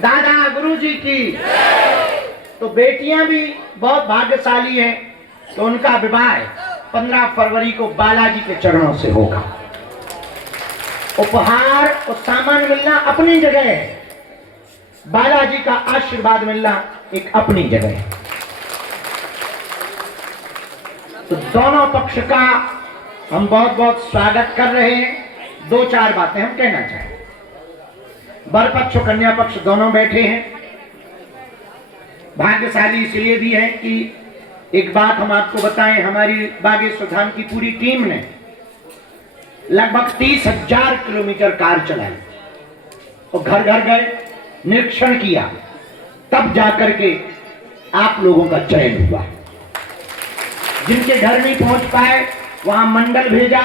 दादा गुरुजी की। तो बेटियां भी बहुत भाग्यशाली हैं, तो उनका विवाह 15 फरवरी को बालाजी के चरणों से होगा। उपहार और सामान मिलना अपनी जगह है, बालाजी का आशीर्वाद मिलना एक अपनी जगह है। तो दोनों पक्ष का हम बहुत बहुत स्वागत कर रहे हैं। 2-4 बातें हम कहना चाहें। वर पक्ष और कन्या पक्ष दोनों बैठे हैं। भाग्यशाली इसलिए भी है कि एक बात हम आपको बताएं, हमारी बागेश्वर धाम की पूरी टीम ने लगभग 30,000 किलोमीटर कार चलाई और घर घर गए, निरीक्षण किया, तब जाकर के आप लोगों का चयन हुआ। जिनके घर नहीं पहुंच पाए वहां मंडल भेजा,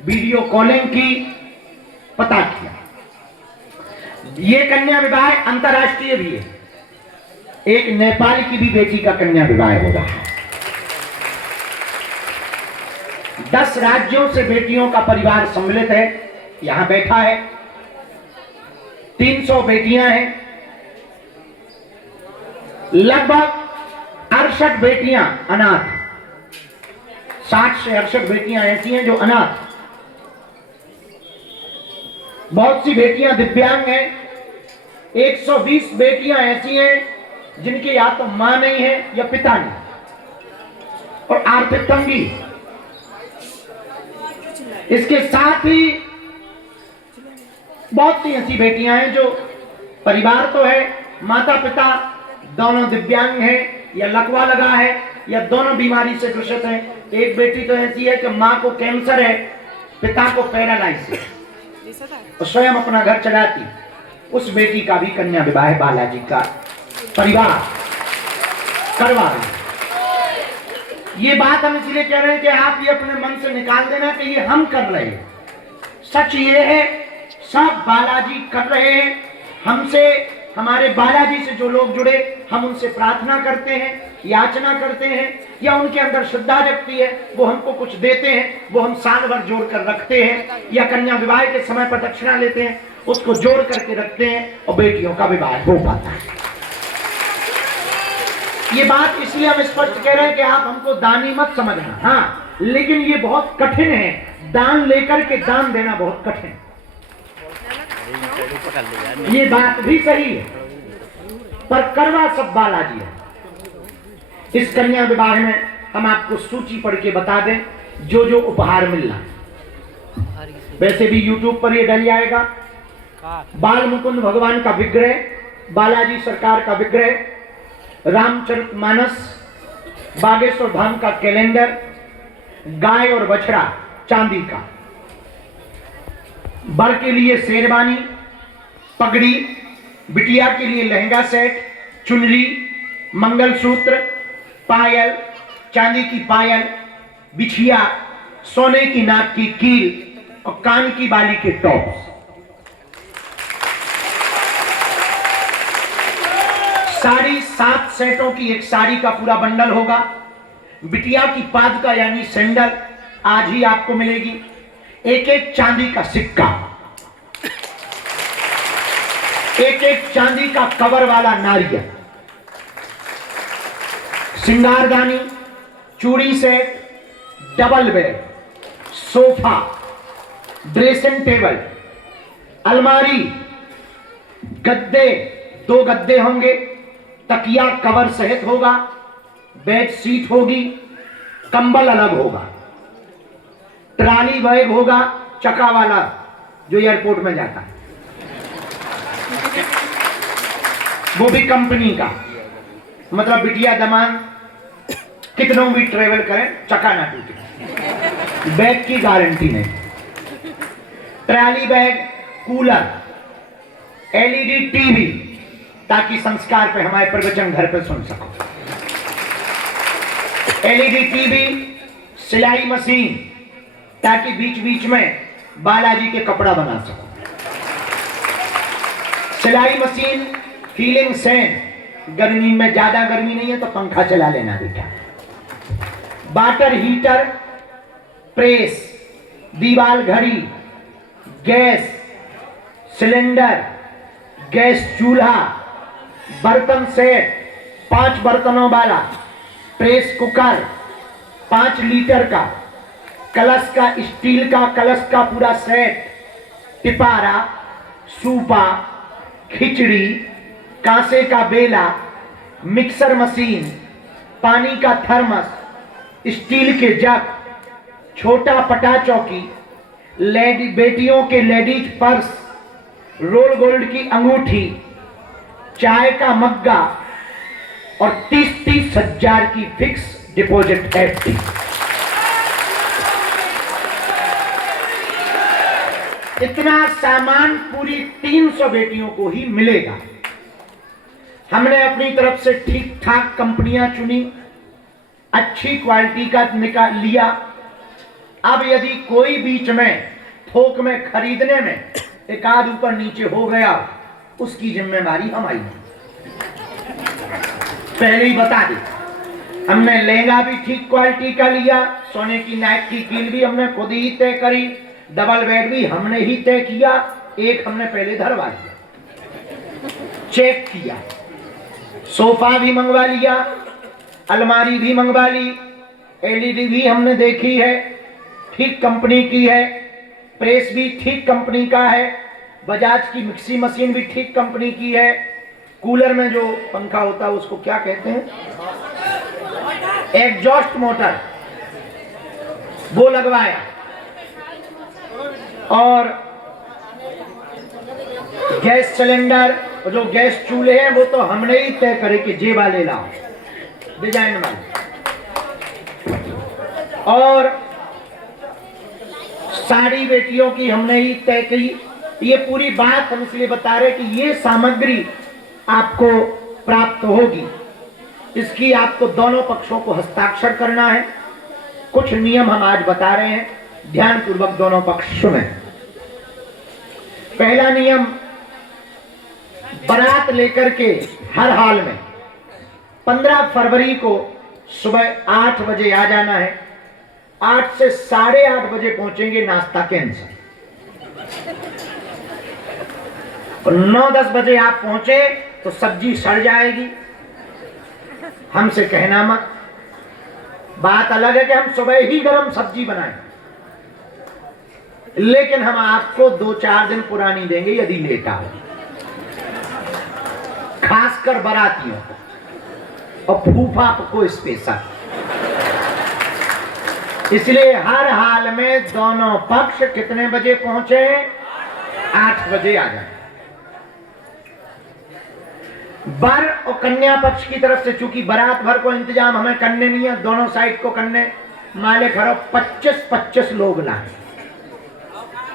वीडियो कॉलिंग की, पता किया। ये कन्या विवाह अंतर्राष्ट्रीय भी है। एक नेपाल की भी बेटी का कन्या विवाह हो रहा है। 10 राज्यों से बेटियों का परिवार सम्मिलित है, यहां बैठा है। 300 बेटियां हैं, लगभग 68 बेटियां अनाथ, 60 से 68 बेटियां ऐसी हैं जो अनाथ। बहुत सी बेटियां दिव्यांग हैं। 120 बेटियां ऐसी हैं जिनकी या तो मां नहीं है या पिता नहीं, और आर्थिक तंगी। इसके साथ ही बहुत सी ऐसी बेटियां हैं जो परिवार तो है, माता पिता दोनों दिव्यांग हैं या लकवा लगा है या दोनों बीमारी से ग्रसित है। एक बेटी तो ऐसी है कि मां को कैंसर है, पिता को पैरालाइसिस, और स्वयं अपना घर चलाती। उस बेटी का भी कन्या विवाह बालाजी का परिवार करवा रहे हैं। ये बात हम इसलिए कह रहे हैं कि आप ये अपने मन से निकाल देना कि ये हम कर रहे हैं। सच ये है, सब बालाजी कर रहे हैं। हमसे, हमारे बालाजी से जो लोग जुड़े, हम उनसे प्रार्थना करते हैं, याचना करते हैं, या उनके अंदर श्रद्धा जगती है, वो हमको कुछ देते हैं, वो हम साल भर जोड़ कर रखते हैं, या कन्या विवाह के समय पर दक्षिणा लेते हैं, उसको जोड़ करके रखते हैं और बेटियों का विवाह हो पाता है। ये बात इसलिए हम स्पष्ट कह रहे हैं कि आप हमको दानी मत समझना। हाँ, लेकिन ये बहुत कठिन है, दान लेकर के दान देना बहुत कठिन। ये बात भी सही है, पर करवा सब बालाजी है। इस कन्या विवाह में हम आपको सूची पढ़ के बता दें जो जो उपहार मिलना। वैसे भी YouTube पर ये डल जाएगा। बाल मुकुंद भगवान का विग्रह, बालाजी सरकार का विग्रह, रामचरितमानस, बागेश्वर धाम का कैलेंडर, गाय और बछड़ा चांदी का, वर के लिए शेरवानी, पगड़ी, बिटिया के लिए लहंगा सेट, चुनरी, मंगलसूत्र, पायल, चांदी की पायल, बिछिया, सोने की नाक की कील और कान की बाली के टॉप्स। साड़ी 7 सेटों की एक साड़ी का पूरा बंडल होगा। बिटिया की पादका यानी सैंडल आज ही आपको मिलेगी। एक चांदी का सिक्का, एक चांदी का कवर वाला नारियल, सिंगारदानी, चूड़ी set, double bed, sofa, dressing table, अलमारी, गद्दे, 2 गद्दे होंगे, तकिया कवर सहित होगा, बेड शीट होगी, कंबल अलग होगा, ट्राली बैग होगा चका वाला जो एयरपोर्ट में जाता है, वो भी कंपनी का, मतलब बिटिया दमान कितनों भी ट्रेवल करें चका ना टूटे, बैग की गारंटी नहीं। Trolley bag, cooler, LED TV ताकि संस्कार पे हमारे प्रवचन घर पे सुन सको, LED टीवी, सिलाई मशीन ताकि बीच बीच में बालाजी के कपड़ा बना सको, सिलाई मशीन, हीलिंग फैन, गर्मी में ज्यादा गर्मी नहीं है तो पंखा चला लेना बेटा, वाटर हीटर, प्रेस, दीवार घड़ी, गैस सिलेंडर, गैस चूल्हा, बर्तन सेट 5 बर्तनों वाला, प्रेस कुकर 5 लीटर का, कलश का, स्टील का कलश का पूरा सेट, टिपारा, सूपा, खिचड़ी, कांसे का बेला, मिक्सर मशीन, पानी का थर्मस, स्टील के जग, छोटा पटा चौकी, लेडी बेटियों के लेडीज पर्स, रोल गोल्ड की अंगूठी, चाय का मग्गा और 30-30 हजार की फिक्स डिपॉजिट एफडी। इतना सामान पूरी 300 बेटियों को ही मिलेगा। हमने अपनी तरफ से ठीक ठाक कंपनियां चुनी, अच्छी क्वालिटी का निकाल लिया। अब यदि कोई बीच में थोक में खरीदने में एक आध ऊपर नीचे हो गया, उसकी जिम्मेदारी हमारी है। पहले ही बता दी, हमने लहंगा भी ठीक क्वालिटी का लिया, सोने की नाइट की कील भी हमने खुद ही तय करी, डबल बेड भी हमने ही तय किया, एक हमने पहले धरवा लिया, चेक किया, सोफा भी मंगवा लिया, अलमारी भी मंगवा ली, एलईडी भी हमने देखी है, ठीक कंपनी की है, प्रेस भी ठीक कंपनी का है, बजाज की मिक्सी मशीन भी ठीक कंपनी की है, कूलर में जो पंखा होता है उसको क्या कहते हैं, एग्जॉस्ट मोटर, वो लगवाया। और गैस सिलेंडर, जो गैस चूल्हे हैं वो तो हमने ही तय करे कि जे वाले लाओ, डिजाइन वाले। और साड़ी बेटियों की हमने ही तय की। ये पूरी बात हम इसलिए बता रहे कि ये सामग्री आपको प्राप्त होगी, इसकी आपको दोनों पक्षों को हस्ताक्षर करना है। कुछ नियम हम आज बता रहे हैं, ध्यान पूर्वक दोनों पक्ष सुने। पहला नियम, बारात लेकर के हर हाल में 15 फरवरी को सुबह 8 बजे आ जाना है। 8 से 8:30 बजे पहुंचेंगे, नाश्ता कैंसिल। और 9-10 बजे आप पहुंचे तो सब्जी सड़ जाएगी, हमसे कहना मत। बात अलग है कि हम सुबह ही गरम सब्जी बनाएं, लेकिन हम आपको 2-4 दिन पुरानी देंगे यदि लेट आओ, खासकर बारातियों को और फूफा को स्पेशल। इसलिए हर हाल में दोनों पक्ष कितने बजे पहुंचे, 8 बजे आ जाए। वर और कन्या पक्ष की तरफ से चूंकि बारात भर को इंतजाम हमें करने नहीं है, दोनों साइड को करने, माले खरो 25-25 लोग लाए।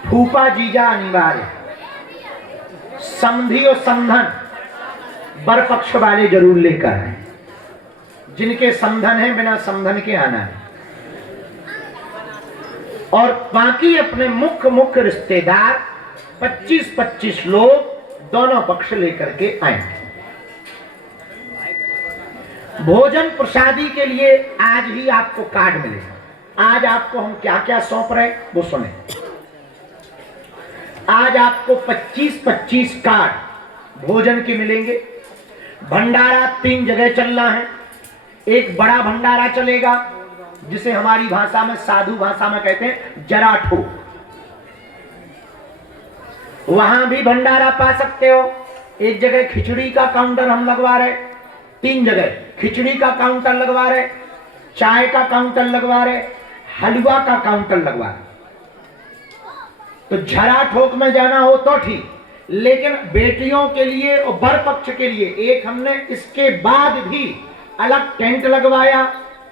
फूफा जीजा अनिवार्य, समधी और समधन वर पक्ष वाले जरूर लेकर आए, जिनके समधन है बिना समधन के आना है। और बाकी अपने मुख्य रिश्तेदार 25-25 लोग दोनों पक्ष लेकर के आएंगे। भोजन प्रसादी के लिए आज ही आपको कार्ड मिलेगा। आज आपको हम क्या क्या सौंप रहे वो सुने। आज आपको 25-25 कार्ड भोजन के मिलेंगे। भंडारा 3 जगह चलना है। एक बड़ा भंडारा चलेगा जिसे हमारी भाषा में, साधु भाषा में कहते हैं जराठो। वहां भी भंडारा पा सकते हो। एक जगह खिचड़ी का काउंटर हम लगवा रहे, 3 जगह खिचड़ी का काउंटर लगवा रहे, चाय का काउंटर लगवा रहे, हलवा का काउंटर लगवा रहे। तो झरा ठोक में जाना हो तो ठीक, लेकिन बेटियों के लिए और वर पक्ष के लिए एक हमने इसके बाद भी अलग टेंट लगवाया,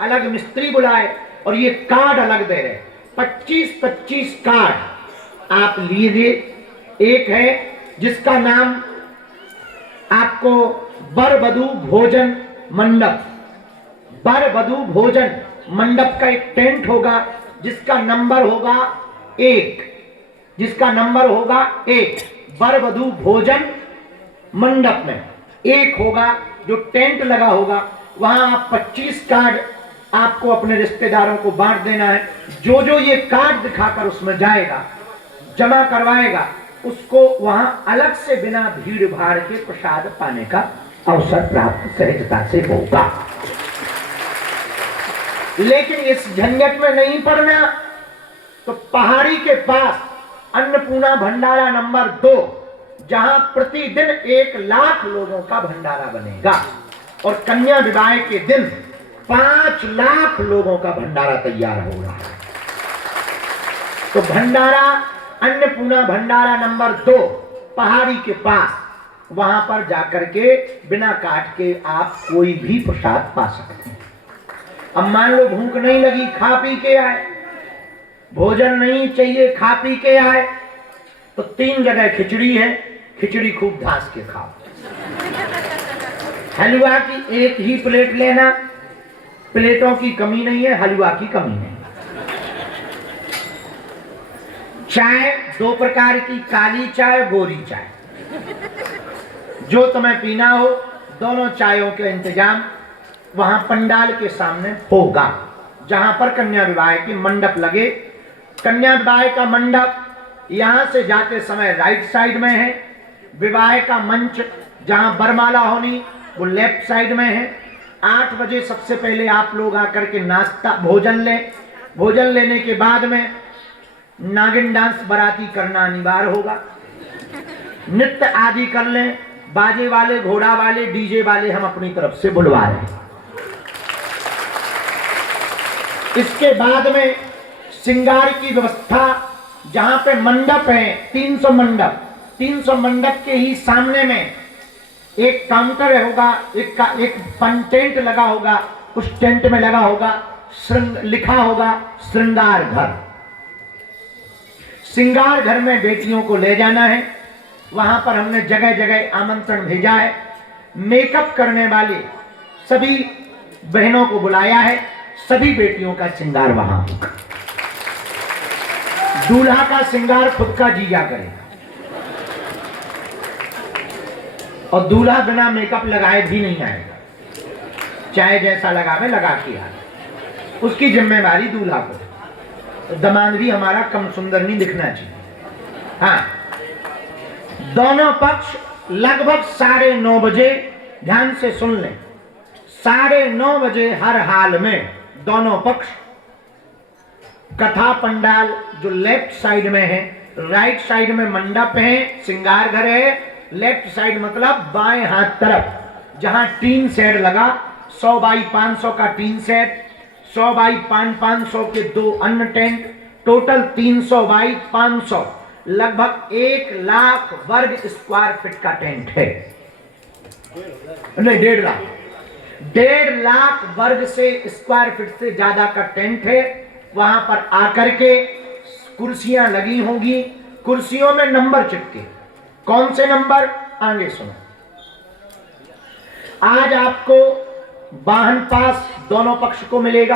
अलग मिस्त्री बुलाए और ये कार्ड अलग दे रहे। 25-25 कार्ड आप लीजिए। एक है जिसका नाम आपको वर वधू भोजन मंडप, वर वधू भोजन मंडप का एक टेंट होगा जिसका नंबर होगा 1, जिसका नंबर होगा 1। वर वधू भोजन मंडप में 1 होगा जो टेंट लगा होगा। वहां आप 25 कार्ड आपको अपने रिश्तेदारों को बांट देना है। जो जो ये कार्ड दिखाकर उसमें जाएगा, जमा करवाएगा, उसको वहां अलग से बिना भीड़ भाड़ के प्रसाद पाने का अवसर प्राप्त सहजता से होगा। लेकिन इस झंझट में नहीं पड़ना, तो पहाड़ी के पास अन्नपूर्णा भंडारा नंबर 2, जहां प्रतिदिन 1 लाख लोगों का भंडारा बनेगा और कन्या विवाह के दिन 5 लाख लोगों का भंडारा तैयार हो रहा है। तो भंडारा, अन्नपूर्णा भंडारा नंबर 2 पहाड़ी के पास, वहां पर जाकर के बिना काट के आप कोई भी प्रसाद पा सकते हैं। अब मान लो भूख नहीं लगी, खा पी के आए, भोजन नहीं चाहिए, खा पी के आए, तो 3 जगह खिचड़ी है, खिचड़ी खूब धास के खाओ। हलवा की 1 ही प्लेट लेना, प्लेटों की कमी नहीं है, हलवा की कमी नहीं। चाय 2 प्रकार की, काली चाय, गोरी चाय, जो तुम्हें पीना हो, दोनों चायों के इंतजाम वहां पंडाल के सामने होगा, जहां पर कन्या विवाह की मंडप लगे। कन्या विवाह का मंडप यहां से जाते समय राइट साइड में है, विवाह का मंच जहां बरमाला होनी वो लेफ्ट साइड में है। 8 बजे सबसे पहले आप लोग आकर के नाश्ता भोजन लें। भोजन लेने के बाद में नागिन डांस बराती करना अनिवार्य होगा, नृत्य आदि कर लें। बाजे वाले, घोड़ा वाले, डीजे वाले हम अपनी तरफ से बुलवा रहे हैं। इसके बाद में श्रृंगार की व्यवस्था, जहां पे मंडप है 300 मंडप, 300 मंडप के ही सामने में एक काउंटर होगा, एक टेंट लगा होगा, उस टेंट में लगा होगा लिखा होगा श्रृंगार घर। श्रृंगार घर में बेटियों को ले जाना है। वहां पर हमने जगह जगह आमंत्रण भेजा है। मेकअप करने वाले सभी बहनों को बुलाया है। सभी बेटियों का श्रृंगार वहां होगा। दूल्हा का श्रृंगार खुद का जीजा करेगा और दूल्हा बिना मेकअप लगाए भी नहीं आएगा, चाहे जैसा लगावे लगा के आए, उसकी जिम्मेवारी दूल्हा को। तो दामाद भी हमारा कम सुंदर नहीं दिखना चाहिए। हाँ, दोनों पक्ष लगभग 9:30 बजे, ध्यान से सुन लें, 9:30 बजे हर हाल में दोनों पक्ष कथा पंडाल जो लेफ्ट साइड में है, राइट साइड में मंडप है, श्रृंगार घर है, लेफ्ट साइड मतलब बाएं हाथ तरफ जहां टीन सेट लगा, 100 बाई 500 का टीन सेट, 100 बाई 500 के 2 अन्य टेंट, टोटल 300 बाई 500, लगभग 1 लाख वर्ग स्क्वायर फीट का टेंट है। नहीं, 1.5 लाख, 1.5 लाख वर्ग से स्क्वायर फीट से ज्यादा का टेंट है। वहां पर आकर के कुर्सियां लगी होंगी, कुर्सियों में नंबर चिपके। कौन से नंबर? आगे सुनो। आज आपको वाहन पास दोनों पक्ष को मिलेगा,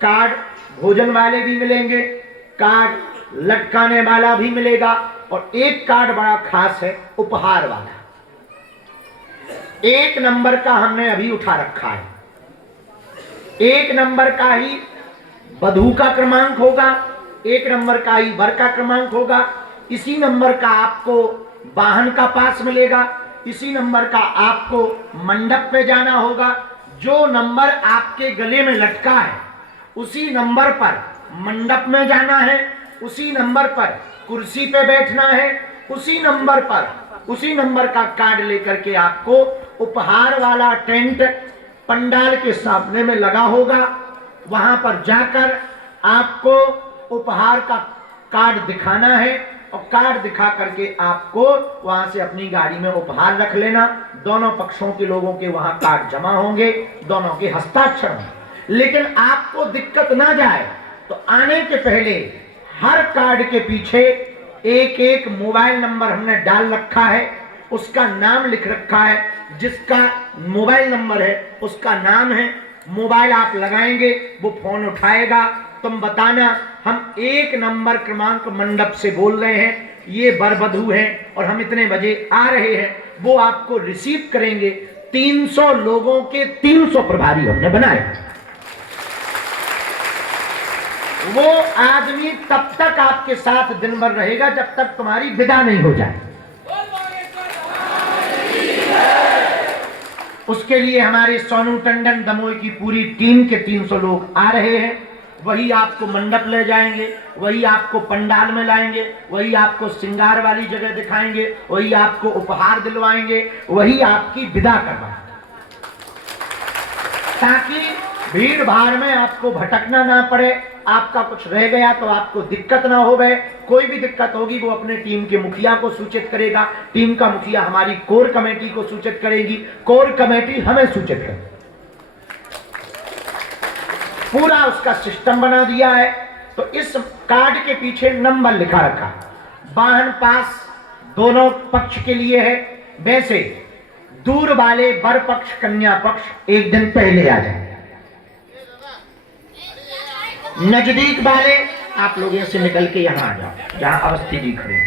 कार्ड भोजन वाले भी मिलेंगे, कार्ड लटकाने वाला भी मिलेगा, और एक कार्ड बड़ा खास है, उपहार वाला। 1 नंबर का हमने अभी उठा रखा है। 1 नंबर का ही वधू का क्रमांक होगा, 1 नंबर का ही वर का क्रमांक होगा। इसी नंबर का आपको वाहन का पास मिलेगा, इसी नंबर का आपको मंडप पे जाना होगा। जो नंबर आपके गले में लटका है उसी नंबर पर मंडप में जाना है, उसी नंबर पर कुर्सी पे बैठना है, उसी नंबर पर उसी नंबर का कार्ड लेकर के आपको उपहार वाला टेंट पंडाल के सामने में लगा होगा। वहां पर जाकर आपको उपहार का कार्ड दिखाना है और कार्ड दिखा करके आपको वहां से अपनी गाड़ी में उपहार रख लेना। दोनों पक्षों के लोगों के वहां कार्ड जमा होंगे, दोनों के हस्ताक्षर होंगे। लेकिन आपको दिक्कत ना जाए तो आने के पहले हर कार्ड के पीछे एक मोबाइल नंबर हमने डाल रखा है, उसका नाम लिख रखा है। जिसका मोबाइल नंबर है उसका नाम है। मोबाइल आप लगाएंगे, वो फोन उठाएगा, तुम बताना हम 1 नंबर क्रमांक मंडप से बोल रहे हैं, ये वर वधू हैं और हम इतने बजे आ रहे हैं। वो आपको रिसीव करेंगे। 300 लोगों के 300 प्रभारी हमने बनाए। वो आदमी तब तक आपके साथ दिन भर रहेगा जब तक तुम्हारी विदा नहीं हो जाए। उसके लिए हमारे सोनू टंडन दमोह की पूरी टीम के 300 लोग आ रहे हैं। वही आपको मंडप ले जाएंगे, वही आपको पंडाल में लाएंगे, वही आपको श्रृंगार वाली जगह दिखाएंगे, वही आपको उपहार दिलवाएंगे, वही आपकी विदा करवाएंगे, ताकि भीड़ भाड़ में आपको भटकना ना पड़े। आपका कुछ रह गया तो आपको दिक्कत ना हो गए। कोई भी दिक्कत होगी वो अपने टीम के मुखिया को सूचित करेगा, टीम का मुखिया हमारी कोर कमेटी को सूचित करेगी, कोर कमेटी हमें सूचित करेगी। पूरा उसका सिस्टम बना दिया है। तो इस कार्ड के पीछे नंबर लिखा रखा, वाहन पास दोनों पक्ष के लिए है। वैसे दूर वाले वर पक्ष कन्या पक्ष एक दिन पहले आ जाए, नजदीक वाले आप लोग यहाँ से निकल के यहाँ आ जाओ जहां अवस्थी जी खड़े।